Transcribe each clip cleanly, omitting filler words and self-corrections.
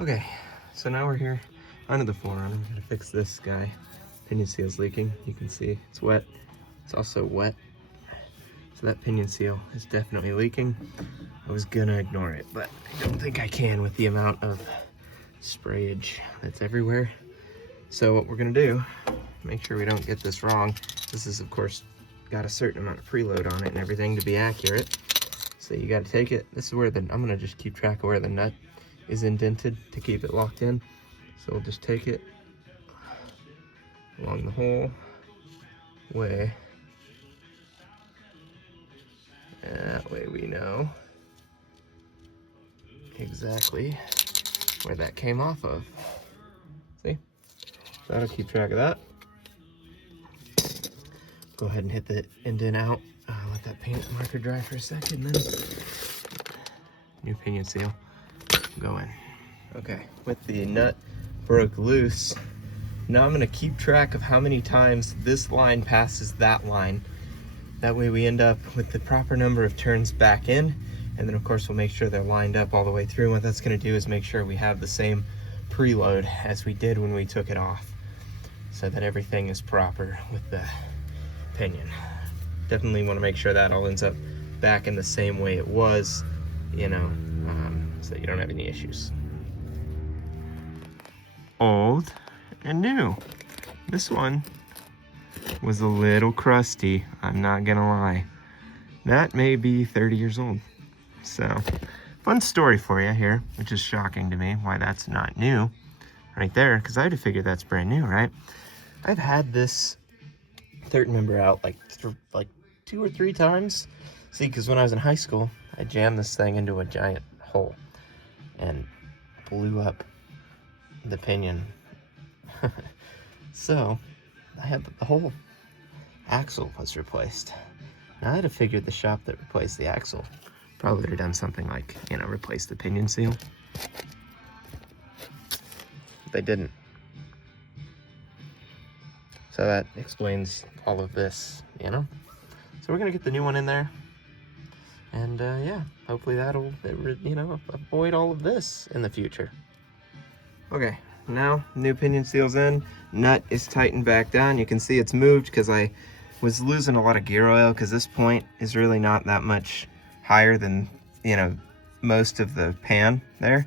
Okay, so now we're here under the 4Runner. I'm gonna fix this guy. Pinion seal's leaking. You can see it's wet. It's also wet. So that pinion seal is definitely leaking. I was gonna ignore it, but I don't think I can with the amount of sprayage that's everywhere. So what we're gonna do, make sure we don't get this wrong. This is, of course, got a certain amount of preload on it and everything to be accurate. So you gotta take it. This is where I'm gonna just keep track of where the nut is indented to keep it locked in. So we'll just take it along the whole way. That way we know exactly where that came off of. See? So that'll keep track of that. Go ahead and hit the indent out. Let that paint marker dry for a second, then new pinion seal go in. Okay, with the nut broke loose, now I'm gonna keep track of how many times this line passes that line. That way we end up with the proper number of turns back in, and then of course we'll make sure they're lined up all the way through. What that's gonna do is make sure we have the same preload as we did when we took it off, so that everything is proper with the pinion. Definitely wanna make sure that all ends up back in the same way it was, you know, so you don't have any issues. Old and new. This one was a little crusty, I'm not gonna lie. That may be 30 years old. So, fun story for you here, which is shocking to me, why that's not new right there, because I'd have figured that's brand new, right? I've had this third member out like 2 or 3 times. See, because when I was in high school, I jammed this thing into a giant hole and blew up the pinion. So I had the whole axle was replaced. Now I'd have figured the shop that replaced the axle probably would have done something like, you know, replace the pinion seal. But they didn't. So that explains all of this, you know? So we're gonna get the new one in there. And yeah, hopefully that'll, you know, avoid all of this in the future. Okay, now new pinion seal's in. Nut is tightened back down. You can see it's moved because I was losing a lot of gear oil, because this point is really not that much higher than, you know, most of the pan there,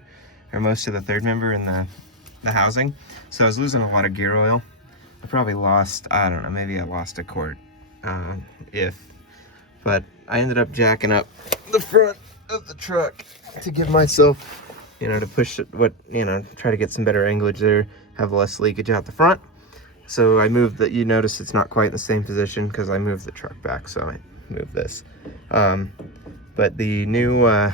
or most of the third member in the housing. So I was losing a lot of gear oil. I probably lost, I don't know, maybe I lost a quart, but I ended up jacking up the front of the truck to give myself, you know, to push it, try to get some better anglage there, have less leakage out the front. So I moved that. You notice it's not quite in the same position because I moved the truck back, so I moved this. But the new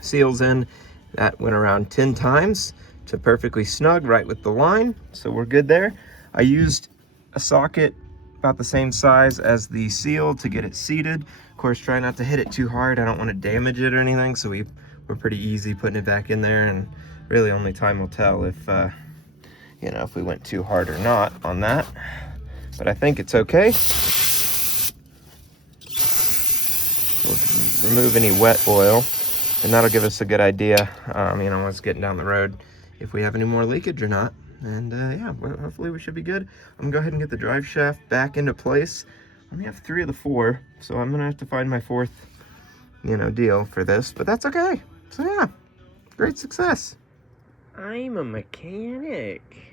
seals in, that went around 10 times to perfectly snug right with the line, so we're good there. I used a socket about the same size as the seal to get it seated. Of course, try not to hit it too hard. I don't want to damage it or anything, so we're pretty easy putting it back in there, and really only time will tell if, you know, if we went too hard or not on that. But I think it's okay. We'll remove any wet oil, and that'll give us a good idea, you know, once getting down the road, if we have any more leakage or not. And yeah, well, hopefully we should be good. I'm gonna go ahead and get the drive shaft back into place. I only have 3 of the 4, so I'm gonna have to find my 4th, you know, deal for this, but that's okay. So yeah, great success. I'm a mechanic.